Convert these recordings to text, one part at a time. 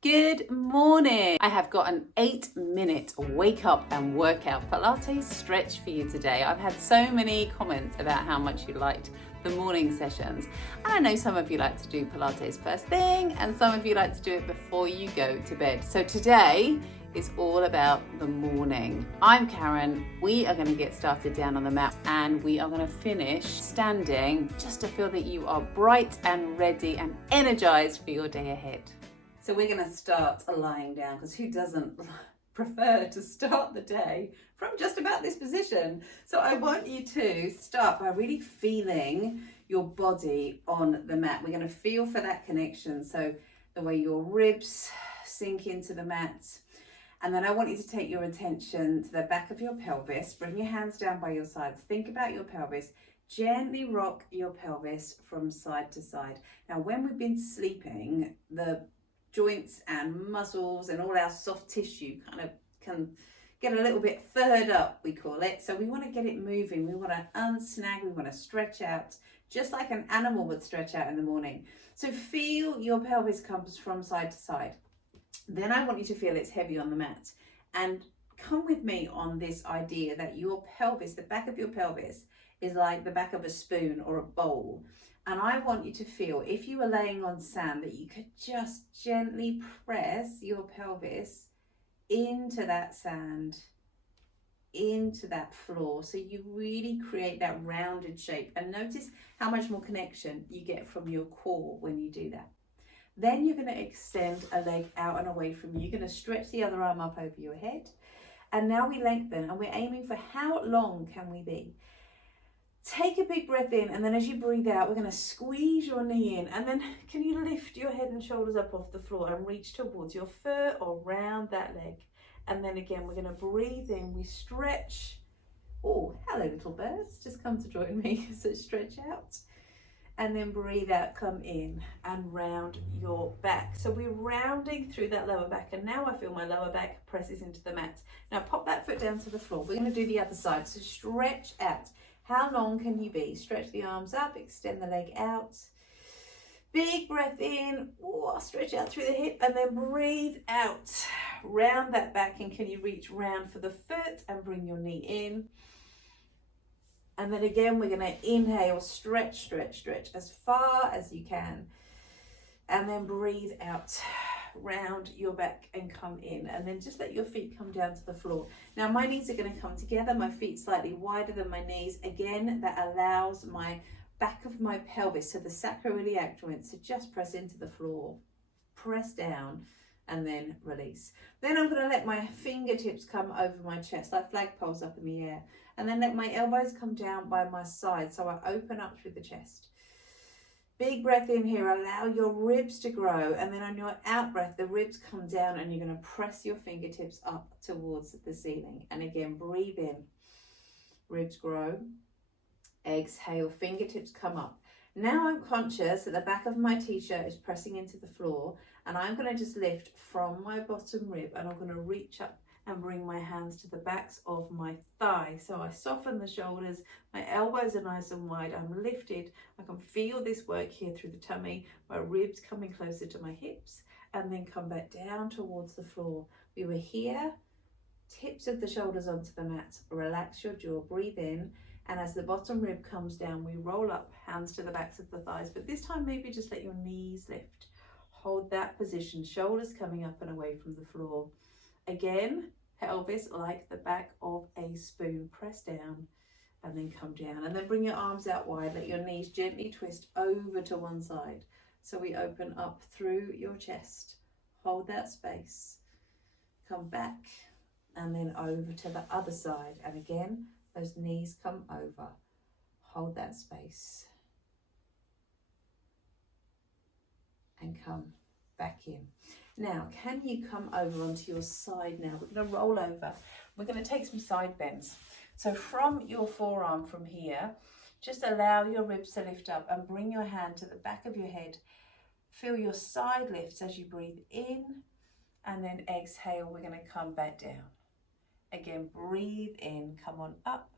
Good morning. I have got an 8-minute wake up and workout Pilates stretch for you today. I've had so many comments about how much you liked the morning sessions. And I know some of you like to do Pilates first thing and some of you like to do it before you go to bed. So today is all about the morning. I'm Karen. We are going to get started down on the mat and we are going to finish standing just to feel that you are bright and ready and energized for your day ahead. So we're going to start lying down, because who doesn't prefer to start the day from just about this position? So I want you to start by really feeling your body on the mat. We're going to feel for that connection. So the way your ribs sink into the mat. And then I want you to take your attention to the back of your pelvis. Bring your hands down by your sides. Think about your pelvis. Gently rock your pelvis from side to side. Now, when we've been sleeping, the joints and muscles and all our soft tissue kind of can get a little bit furred up, we call it. So we want to get it moving. We want to unsnag. We want to stretch out, just like an animal would stretch out in the morning. So feel your pelvis comes from side to side. Then I want you to feel it's heavy on the mat. And come with me on this idea that your pelvis, the back of your pelvis, is like the back of a spoon or a bowl. And I want you to feel, if you were laying on sand, that you could just gently press your pelvis into that sand, into that floor. So you really create that rounded shape. And notice how much more connection you get from your core when you do that. Then you're going to extend a leg out and away from you. You're going to stretch the other arm up over your head. And now we lengthen, and we're aiming for how long can we be? Take a big breath in, and then as you breathe out, we're going to squeeze your knee in, and then can you lift your head and shoulders up off the floor and reach towards your foot or round that leg. And then again, we're going to breathe in, we stretch. Oh, hello little birds, just come to join me. So stretch out, and then breathe out, come in and round your back. So we're rounding through that lower back, and now I feel my lower back presses into the mat. Now pop that foot down to the floor. We're going to do the other side, so stretch out. How long can you be? Stretch the arms up, extend the leg out. Big breath in, stretch out through the hip, and then breathe out. Round that back, and can you reach round for the foot and bring your knee in. And then again, we're going to inhale, stretch, stretch, stretch as far as you can. And then breathe out. Round your back and come in, and then just let your feet come down to the floor. Now my knees are going to come together, my feet slightly wider than my knees. Again, that allows my back of my pelvis, so the sacroiliac joints, to just press into the floor, press down, and then release. Then I'm going to let my fingertips come over my chest like flagpoles up in the air, and then let my elbows come down by my side, so I open up through the chest. Big breath in here, allow your ribs to grow, and then on your out breath, the ribs come down and you're going to press your fingertips up towards the ceiling. And again, breathe in, ribs grow, exhale, fingertips come up. Now I'm conscious that the back of my t-shirt is pressing into the floor, and I'm going to just lift from my bottom rib, and I'm going to reach up and bring my hands to the backs of my thighs. So I soften the shoulders, my elbows are nice and wide, I'm lifted, I can feel this work here through the tummy, my ribs coming closer to my hips, and then come back down towards the floor. We were here, tips of the shoulders onto the mat, relax your jaw, breathe in, and as the bottom rib comes down, we roll up, hands to the backs of the thighs, but this time maybe just let your knees lift. Hold that position, shoulders coming up and away from the floor. Again, pelvis like the back of a spoon, press down and then come down, and then bring your arms out wide, let your knees gently twist over to one side. So we open up through your chest, hold that space, come back and then over to the other side, and again those knees come over, hold that space and come back in. Now, can you come over onto your side now? We're going to roll over. We're going to take some side bends. So from your forearm from here, just allow your ribs to lift up and bring your hand to the back of your head. Feel your side lifts as you breathe in, and then exhale, we're going to come back down. Again, breathe in, come on up.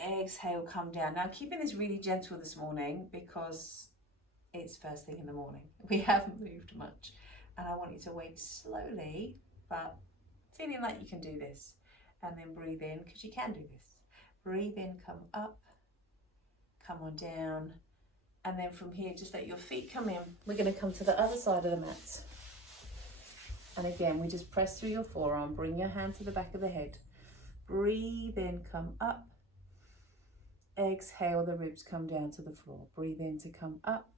Exhale, come down. Now, keeping this really gentle this morning because it's first thing in the morning. We haven't moved much. And I want you to wake slowly, but feeling like you can do this. And then breathe in, because you can do this. Breathe in, come up, come on down. And then from here, just let your feet come in. We're going to come to the other side of the mat. And again, we just press through your forearm, bring your hand to the back of the head. Breathe in, come up. Exhale, the ribs come down to the floor. Breathe in to come up.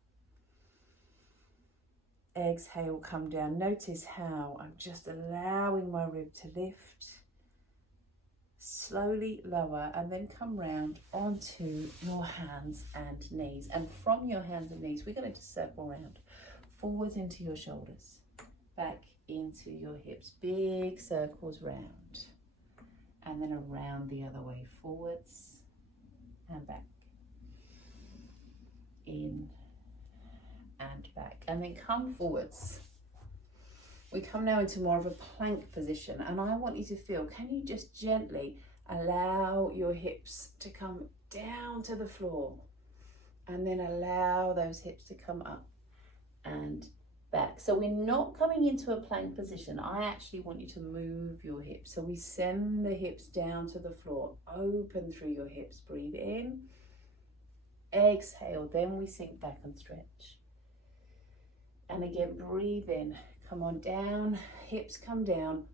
Exhale, come down. Notice how I'm just allowing my rib to lift. Slowly lower and then come round onto your hands and knees. And from your hands and knees, we're going to just circle around. Forwards into your shoulders. Back into your hips. Big circles round. And then around the other way. Forwards and back. In and back. And then come forwards. We come now into more of a plank position, and I want you to feel, can you just gently allow your hips to come down to the floor, and then allow those hips to come up and back. So we're not coming into a plank position. I actually want you to move your hips. So we send the hips down to the floor, open through your hips, breathe in, exhale, then we sink back and stretch. And again, breathe in. Come on down, hips come down,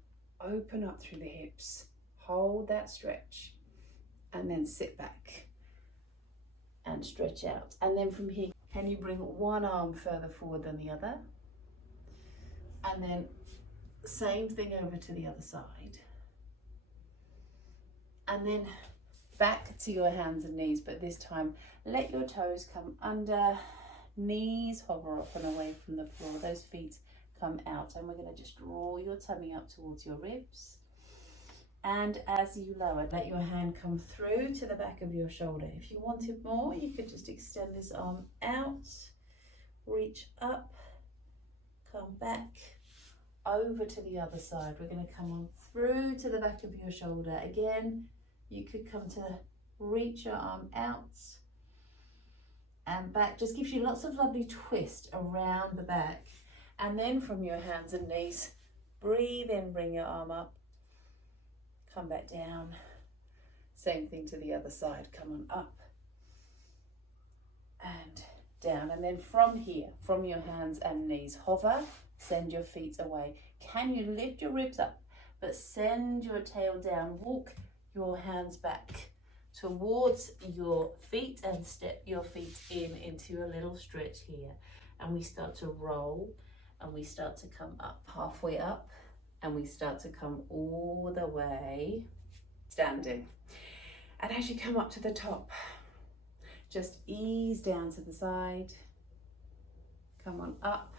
open up through the hips, hold that stretch, and then sit back and stretch out. And then from here, can you bring one arm further forward than the other? And then same thing over to the other side. And then back to your hands and knees, but this time let your toes come under, knees hover up and away from the floor, those feet come out, and we're going to just draw your tummy up towards your ribs. And as you lower, let your hand come through to the back of your shoulder. If you wanted more, you could just extend this arm out, reach up, come back, over to the other side. We're going to come on through to the back of your shoulder. Again, you could come to reach your arm out and back. Just gives you lots of lovely twist around the back. And then from your hands and knees, breathe in, bring your arm up, come back down. Same thing to the other side, come on up and down. And then from here, from your hands and knees, hover, send your feet away. Can you lift your ribs up, but send your tail down, walk your hands back towards your feet and step your feet in into a little stretch here. And we start to roll. And we start to come up, halfway up, and we start to come all the way standing. And as you come up to the top, just ease down to the side, come on up,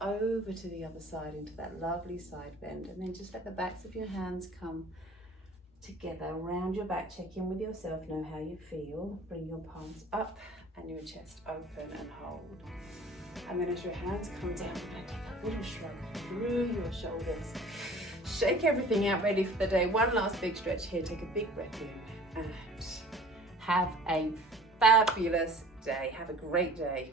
over to the other side into that lovely side bend, and then just let the backs of your hands come together around your back. Check in with yourself, know how you feel. Bring your palms up and your chest open and hold. And then as your hands come down, we're going to take a little shrug through your shoulders. Shake everything out, ready for the day. One last big stretch here. Take a big breath in and have a fabulous day. Have a great day.